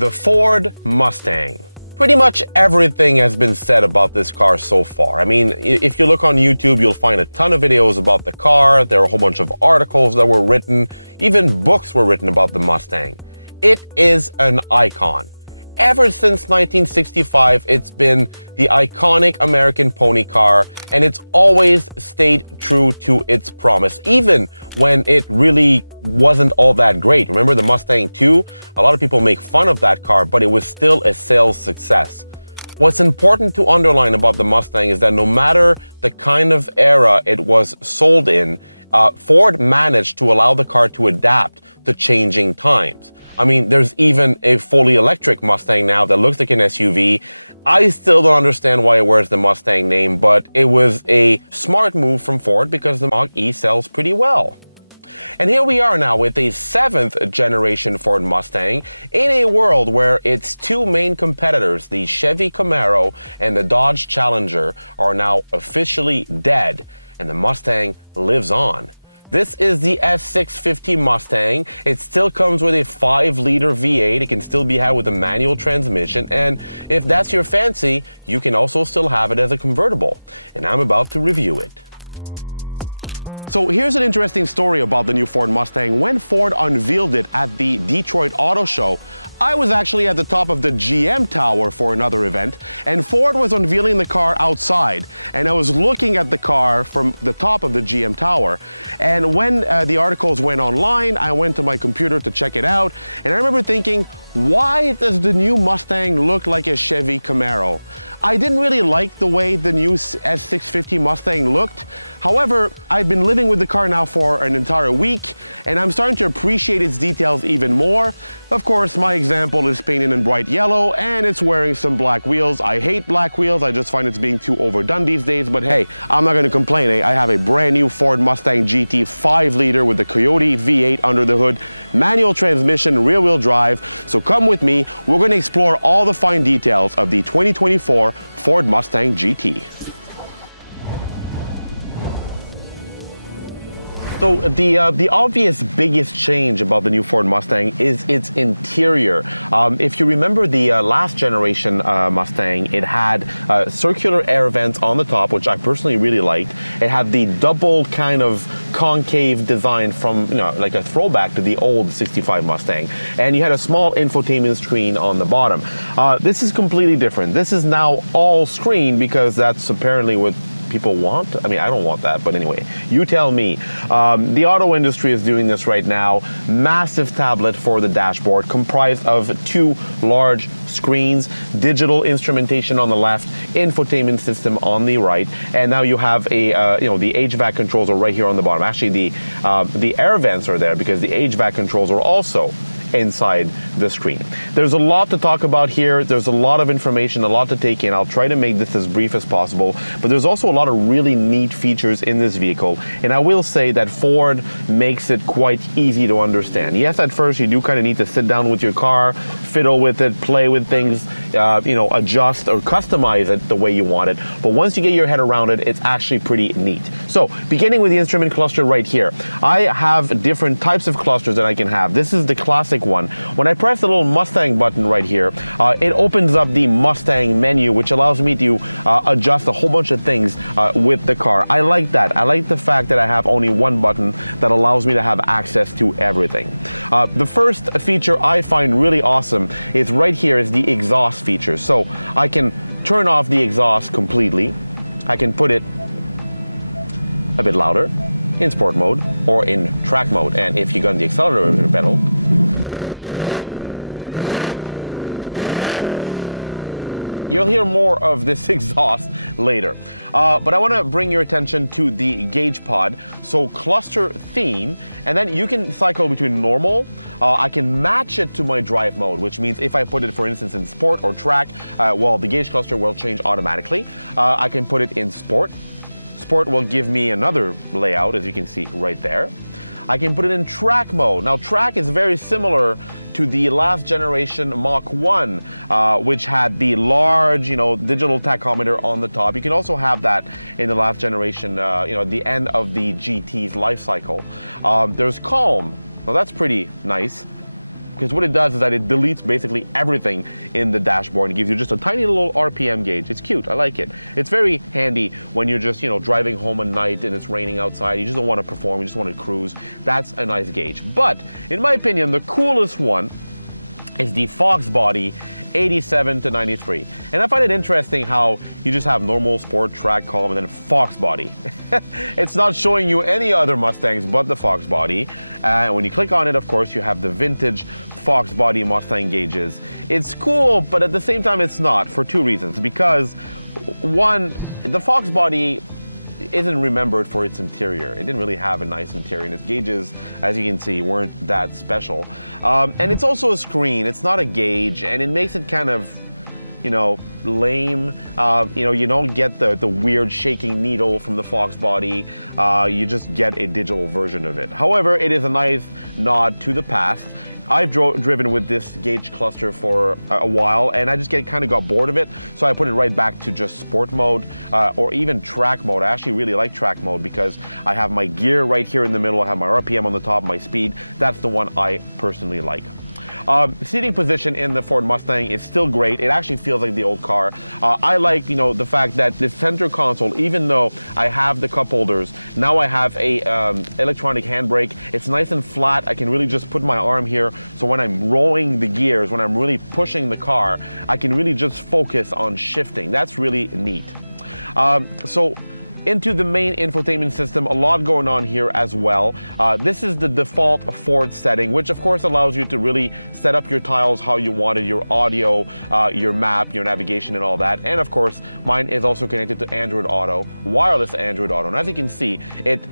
The Ford Mustang. Pretty much everything has been said about this car so far. I mean, if you look on YouTube, you'll find a ton of videos about the car. There are a whole bunch of articles that were written. Even books were written about the Mustang. It is an icon. Ever since 1965, it's been the iconic American pony car, and it's always stayed true to its promise, even when it really wasn't all that great. Remember the Mustang 2? A lot of people make fun of that car, but it was still a sales success. What's important to underline about the Mustang is that no matter the kind of era it was sold in, Ford managed to allow the car to adapt to changing times. I mean, there's even a fully electric Mustang now that looks like an SUV. I still don't understand why it wears the Mustang name, but it was a smart move from Ford because the Mach-E sells pretty well. And here we are now with a 7th generation Ford Mustang in a world where its two main competitors, the Chevy Camaro and the Dodge Challenger, are now officially dead, and the Mustang lives on. This is the S650 Mustang. It still comes with a 5-liter V8. It can still be had with a manual transmission. And if that's your fancy, you can also still have it as a convertible. And I'm about to review it. So here's an interesting story about the new Ford Mustang. When Ford unveiled it at the Detroit Auto Show, I was actually at the top of the GM tower for another event, and Ford was unveiling the car outside, and I was looking at the car from the top of the GM tower. And when the articles went online, I went to my computer to check it out, and I remember thinking, why does the new Mustang look like a Chevy Camaro? I didn't really like the way the new S650 Mustang looked. However, I've been living with the car now for an entire week, and I'm starting to appreciate its details even more. Of course, my example is painted in bright yellow, and it's wearing some black wheels. I hate black wheels. I just find it's being too overdone these days, but hey, I'm not going to complain. I have a brand new Ford Mustang GT 5-liter with the Coyote V8 under the hood, manual transmission, rear-wheel drive. So come with me. We're going to explore all the fine details of the 2024 Ford Mustang GT. So the obvious biggest change about the new Ford Mustang is its interior. If you remember the last generation Mustang, it had circular air vents on the top, which I personally really liked. It had the double kind of concave design from, like a throwback to the old 65 Mustang. And you had a small infotainment screen on the bottom. This is completely different. This is now all screen because that's apparently what people want. I mean, I don't want that, but anyway, you tell me. The auto industry is doing this right now. Massive tablet for the dashboard, comprised of 2 large screens, digital instrumentation on the left, infotainment system on the right, and now you have a the HVAC controls are right here on the bottom. Actually, the air vents are there because the HVAC controls are also inside the screen. There's a lot to talk about here. There's a lot of information, a lot to take in. I'll try to make this as brief as possible, but there's also a lot of really neat features in this vehicle, and I will say that Ford makes it quite easy to understand. Yes, at first you do kind of need to sit down with your car, fiddle with it, play with things, adjust or customize it the way you want it, but once you get your head around it, it's actually pretty neat. So, beginning with the instrument cluster right here, I have different types of clusters that I can have. This is the classic one. When I press the little Mustang button right here, it opens up the Mustang menu, which allows me to adjust a whole bunch of things with the car. I like that. I like the fact that I have only one button that allows me to have access to everything. The first feature I find really awesome is right here is the exhaust feature. So I can turn off the exhaust completely. I can put it a bit louder in sport mode or in track mode, and if you gun the accelerator pedal, you'll hear more of this exhaust later. But I want to bring your attention to the gauge pod. So cluster theme, and then you can cycle between normal. I can match it to my drive mode, which means if I put it, for instance, in sport or track, the gauge cluster will change automatically. I can put it in sport. Sport will give me another layout, as you can see right there. I can put it in track mode. Now, track is very similar to the last generation Mach 1, which had the large, digital tachometer on the top. You can also have that in the last generation, at the end of the GT's life cycle. There's calm. Well, that's pretty nice. because what it does is that it deletes basically everything in the dashboard and gives you just a tiny little RPM gauge. It's cute, I like it. It's very handy when you're just, you know, driving home at night and it's raining outside, you just don't want to perform, you just want to cruise. That's a nice gauge. But in my opinion, the coolest one is the Fox Body 87 to 93. And I find it interesting how you just have normal, sport, track, column, and then Fox Body. It's not showing you any other Mustangs but the Fox Body. And when you click on it, of course, you have the vintage Fox Body Mustang gauges. It's cool, but at the same time it's not, for two reasons. Because one, the Fox Body isn't remembered for its interior. It didn't really have a nice interior, and its gauges, as you can see, weren't that special. And it's also a screen, it's not a gauge, and it makes it kind of, you know, lame. You know, you don't get the weird shaking needle from the Fox Body. You just get a digital version of it. However, it is a nice nod to the past. I've driven with this gauge cluster for a while, and I just kind of got bored of it, so I put it right back to just sport mode or even track mode. I actually really like track mode because I have my gear right here in the middle, I have my RPM on the top, my speed. That's the one I personally like. Seating position in the Ford Mustang is still great. It actually feels like the old car. I like, you know, the fact that the center console, even though I have the cup holders, now I have a electronic handbrake. It's nice and flat. I can really just put my arm here. So when I'm rolling the gears, when I'm really pushing the car, I can really just focus on shifting. That's really neat. So into the main infotainment system, a lot going on here as well. This is the default Ford setting, which of course allows you to really set up your tiles how you wanted, your audio, your map, your navigation and all that. And of course, mine is also connected to Android Auto, wireless Android Auto. And as you can see, it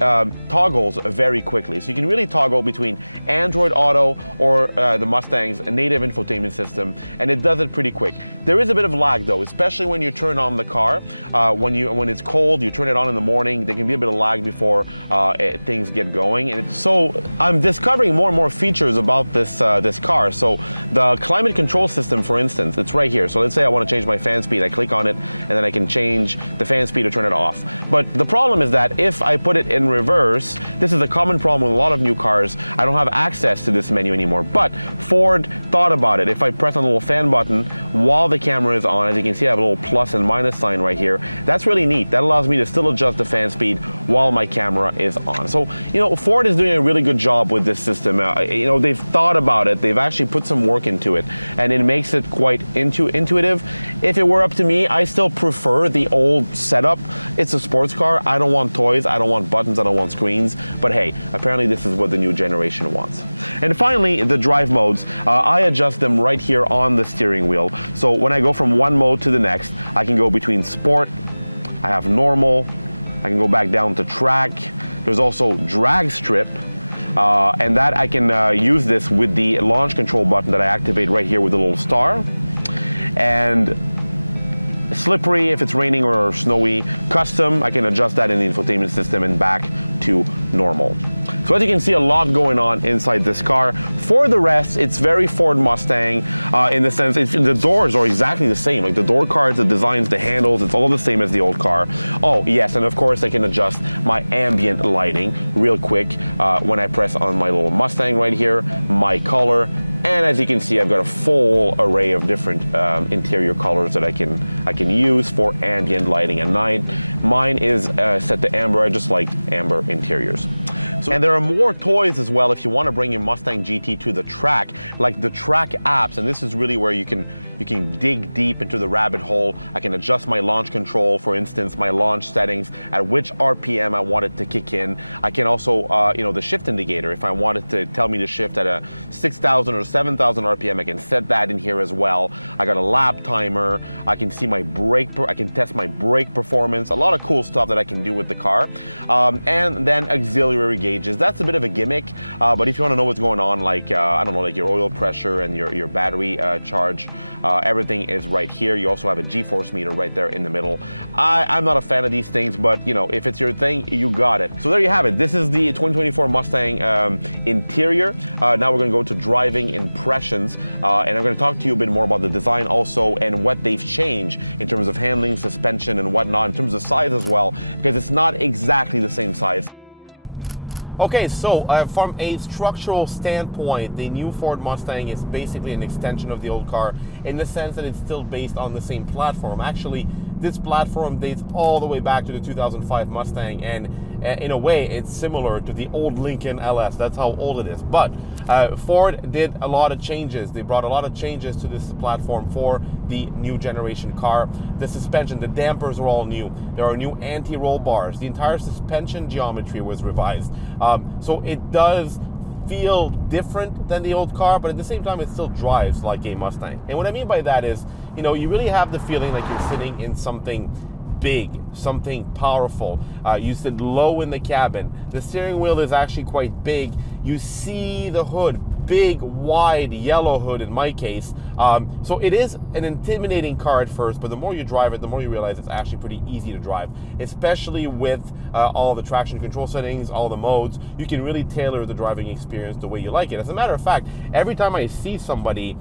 toggles very quickly. So you can really toggle between Android Auto or the Mustang's native infotainment system, and it does it pretty quick. There is a bit of lag though, especially when you turn on the car. When it's cold, you turn it on in the morning, there can be a bit of lag before things get going. And so I'm discovering more and more features about this car. So the climate control system, for instance, it's right here. So let's say I want to change my fan speed. I click on it and then I can change the fan speed or turn it off. But the problem is that if I put it in reverse, this is a common problem with a lot of new cars, I don't have access to this menu anymore. But Ford thought about it. If I press on the little fan button while the camera is on, as you can see, I have a little plus and minus sign right here. That's really neat. That allows me to still adjust the fan speed while my camera is on. So, you know, Ford is doing a really good job with this system. You know, they've thought about it, they've actually put some work into it, and it makes it quite intuitive. If it were up to me, I still prefer the old setup. It's a sports car. I don't want toys, I don't want buttons, I don't want screens, but hey, apparently this is what the new generation wants. And finally, the drive modes. I adjust them right here on the steering wheel. So when I go from one mode to the next, I can go between sport, I have normal, I can go back down to track. There's also drag strip, and that I can use this with the launch control button that I activate right here with the little star. And slippery if it's raining or snowy. Custom, I can adjust that in the infotainment system and back to normal. So as you can see, a lot going on inside this car. For the rest, it's very Ford Mustang in the sense, the doors are exactly the same. Like the door cards, the designs, the handles, it's all the same as the old car. Oh yes, and of course I can adjust my ambient lighting real quick when I press on my little Mustang right here, my color. And as you can see, I've got a full array of different interior colors that I can use for ambient lighting at night. Mine is set to amber. I just like amber interiors. And there are more toys as well if you want to bring your Mustang GT to the track, like the track apps. And this is really where you can dig deep into the rabbit hole. I can adjust my launch control, for instance, my launch settings, at which RPM I want it to kick in. I can also, you know, the shift indicator. If I wanted to tell me to shift at a 6,000 or 7,000 RPM, I can set that in here as well. I got a lap timer. I can see my brake, I can test my brake performance. A lot of cool stuff that I can do with the car. And then auxiliary gauges. That's a bit of a gimmick, but if you want to know what's going on, like, I don't know, like your oil pressure and your battery charge, everything is right here. You also have a G-force meter right there in the middle. I'm not a fan of these things, but you know, if it's your thing, you got it. So there you have it. This is the 2024 Mustang interior. Now we're going to go to driving impressions, and I'm going to talk to you a bit more about the design also and what they've changed in terms of handling, suspension, and whatnot, in terms of size as well, because it's not exactly the same size. Okay, so from a structural standpoint, the new Ford Mustang is basically an extension of the old car in the sense that it's still based on the same platform. Actually, this platform dates all the way back to the 2005 Mustang, and in a way, it's similar to the old Lincoln LS. That's how old it is. But Ford did a lot of changes. They brought a lot of changes to this platform for the new generation car. The suspension, the dampers are all new. There are new anti-roll bars. The entire suspension geometry was revised. So it does feel different than the old car, but at the same time, it still drives like a Mustang. And what I mean by that is, you know, you really have the feeling like you're sitting in something big, something powerful. You sit low in the cabin. The steering wheel is actually quite big. You see the hood, big, wide, yellow hood in my case. So it is an intimidating car at first, but the more you drive it, the more you realize it's actually pretty easy to drive, especially with all the traction control settings, all the modes. You can really tailor the driving experience the way you like it. As a matter of fact, every time I see somebody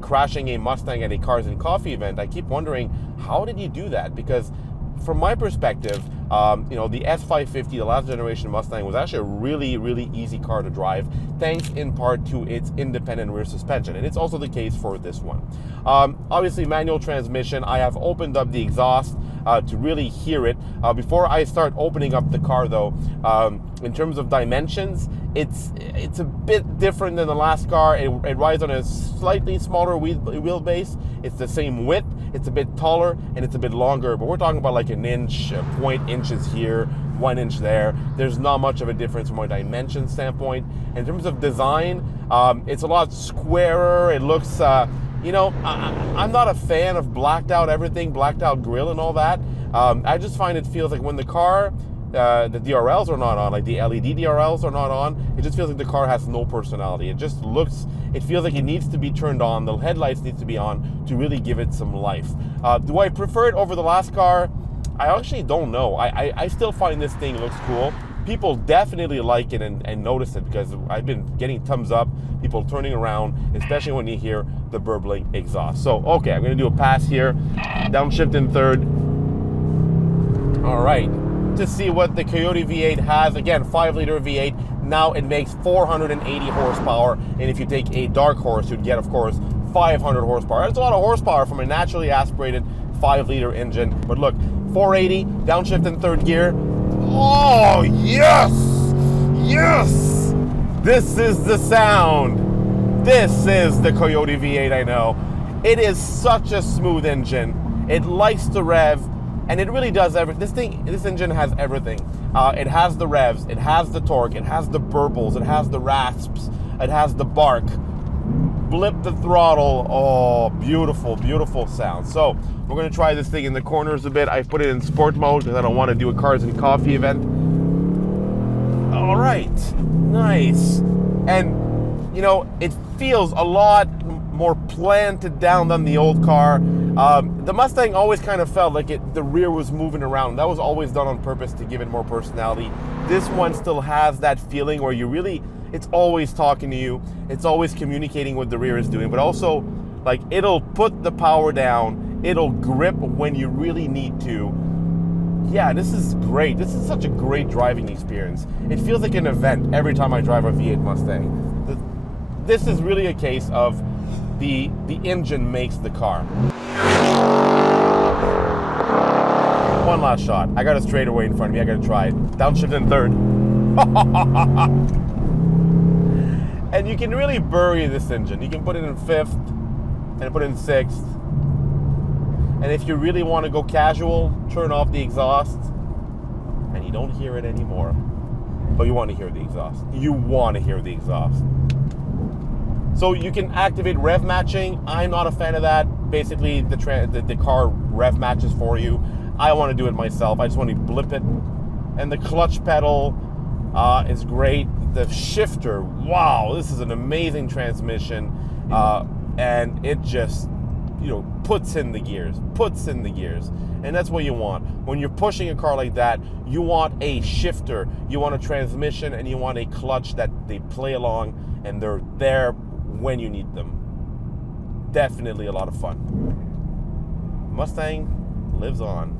crashing a Mustang at a Cars and Coffee event, I keep wondering, how did you do that? Because from my perspective, you know, the S550, the last generation Mustang, was actually a really, really easy car to drive, thanks in part to its independent rear suspension. And it's also the case for this one. Obviously, manual transmission. I have opened up the exhaust to really hear it. Before I start opening up the car, though, in terms of dimensions, it's a bit different than the last car. It rides on a slightly smaller wheelbase. It's the same width. It's a bit taller and it's a bit longer, but we're talking about like an inch, 0.8 inches here, 1 inch there. There's not much of a difference from a dimension standpoint. In terms of design, it's a lot squarer. It looks, you know, I'm not a fan of blacked out everything, blacked out grille and all that. I just find it feels like when the car, the DRLs are not on, like the LED DRLs are not on, it just feels like the car has no personality. It just looks, it feels like it needs to be turned on, the headlights need to be on to really give it some life. Do I prefer it over the last car? I actually don't know. I still find this thing looks cool. People definitely like it and notice it because I've been getting thumbs up, people turning around, especially when you hear the burbling exhaust. So, okay, I'm gonna do a pass here, downshift in third. All right. To see what the Coyote V8 has. Again, 5-liter V8. Now it makes 480 horsepower. And if you take a dark horse, you'd get, of course, 500 horsepower. That's a lot of horsepower from a naturally aspirated 5-liter engine. But look, 480, downshift in third gear. Oh, yes! Yes! This is the sound. This is the Coyote V8, I know. It is such a smooth engine. It likes to rev. And it really does everything. This engine has everything. It has the revs, it has the torque, it has the burbles, it has the rasps, it has the bark. Blip the throttle. Oh, beautiful, beautiful sound. So we're gonna try this thing in the corners a bit. I put it in sport mode because I don't want to do a Cars and Coffee event. All right, nice. And you know, it feels a lot more planted down than the old car. The Mustang always kind of felt like the rear was moving around. That was always done on purpose to give it more personality. This one still has that feeling where it's always talking to you. It's always communicating what the rear is doing, but also like it'll put the power down. It'll grip when you really need to. Yeah, this is great. This is such a great driving experience. It feels like an event every time I drive a V8 Mustang. This is really a case of the engine makes the car. One last shot. I got a straightaway in front of me. I got to try it. Downshift in third. And you can really bury this engine. You can put it in fifth and put it in sixth. And if you really want to go casual, turn off the exhaust and you don't hear it anymore. But you want to hear the exhaust. You want to hear the exhaust. So you can activate rev matching. I'm not a fan of that. Basically, the car rev matches for you. I want to do it myself. I just want to blip it. And the clutch pedal is great. The shifter, wow, this is an amazing transmission. And it just, you know, puts in the gears. And that's what you want. When you're pushing a car like that, you want a shifter, you want a transmission, and you want a clutch that they play along and they're there when you need them. Definitely a lot of fun. Mustang lives on.